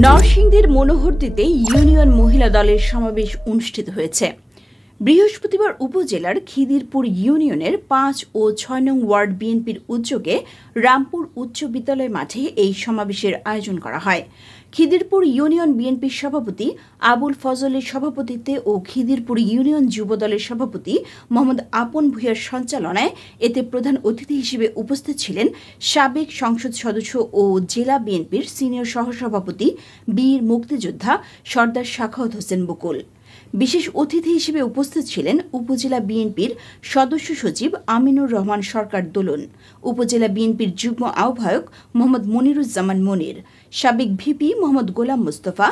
নরসিংদীর মনোহরদীতে ইউনিয়ন মহিলা দলের সমাবেশ অনুষ্ঠিত হয়েছে। বৃহস্পতিবার উপজেলার খিদিরপুর ইউনিয়নের ৫ ও ৬ নং ওয়ার্ড বিএনপির উদ্যোগে রামপুর উচ্চ বিদ্যালয় মাঠে এই সমাবেশের আয়োজন করা হয়। খিদিরপুর ইউনিয়ন বিএনপির সভাপতি আবুল ফজলের সভাপতিত্বে ও খিদিরপুর ইউনিয়ন যুবদলের সভাপতি মোহাম্মদ আপন ভূঁইয়ার সঞ্চালনায় এতে প্রধান অতিথি হিসেবে উপস্থিত ছিলেন সাবেক সংসদ সদস্য ও জেলা বিএনপির সিনিয়র সহসভাপতি বীর মুক্তিযোদ্ধা সর্দার সাখাওয়াত হোসেন বকুল। বিশেষ অতিথি হিসেবে উপস্থিত ছিলেন উপজেলা বিএনপির সদস্য সচিব আমিনুর রহমান সরকার দোলন, উপজেলা বিএনপির যুগ্ম আহ্বায়ক মোহাম্মদ মনিরুজ্জামান মনির, সাবেক ভিপি মোহাম্মদ গোলাম মুস্তফা,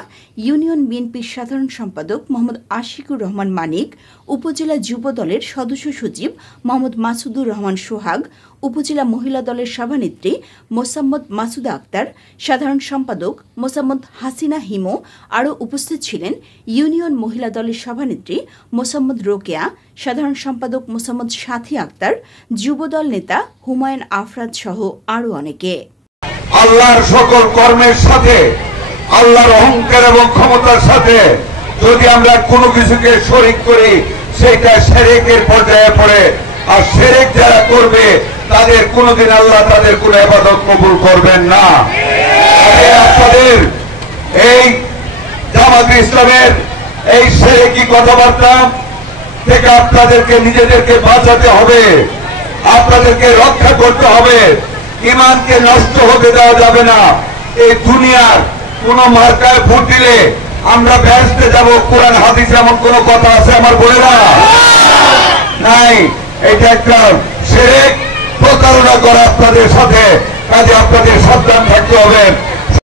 ইউনিয়ন বিএনপির সাধারণ সম্পাদক মোহাম্মদ আশিকুর রহমান মানিক, উপজেলা যুব দলের সদস্য সচিব মোহাম্মদ মাসুদুর রহমান সোহাগ, উপজেলা মহিলা দলের সভানেত্রী মোসাম্মদ মাসুদা আক্তার, সাধারণ সম্পাদক মোসাম্মদ হাসিনা হিমো। আরও উপস্থিত ছিলেন ইউনিয়ন মহিলা দলের সভানেত্রী মোসাম্মদ রোকেয়া, সাধারণ সম্পাদক মোসাম্মদ সাথী আক্তার, যুবদল নেতা হুমায়ুন আফরাদ সহ আরও অনেকে। আল্লাহর সকল কর্মের সাথে, আল্লাহর অহংকার এবং ক্ষমতার সাথে যদি আমরা কোনো কিছুকে শরীক করি, সেটা শিরকের পর্যায়ে পড়ে। আর শিরক যারা করবে তাদের কোনোদিন আল্লাহ তাদের কোনো ইবাদত কবুল করবেন না। আপনাদের এই জামাতে ইসলামের এই শিরকি কথাবার্তা থেকে আপনাদেরকে নিজেদেরকে বাঁচাতে হবে, আপনাদেরকে রক্ষা করতে হবে। ঈমানকে নষ্ট হতে দেওয়া যাবে না। এই দুনিয়ার কোন মার্কায় ভোট দিলে আমরা বেহেশতে যাব, কোরআন হাদিসে এমন কোন কথা আছে আমার বোনেরা? নাই। এটা একটা শিরক, প্রতারণা করা আপনাদের সাথে। কাজে আপনাদের সাবধান থাকতে হবে।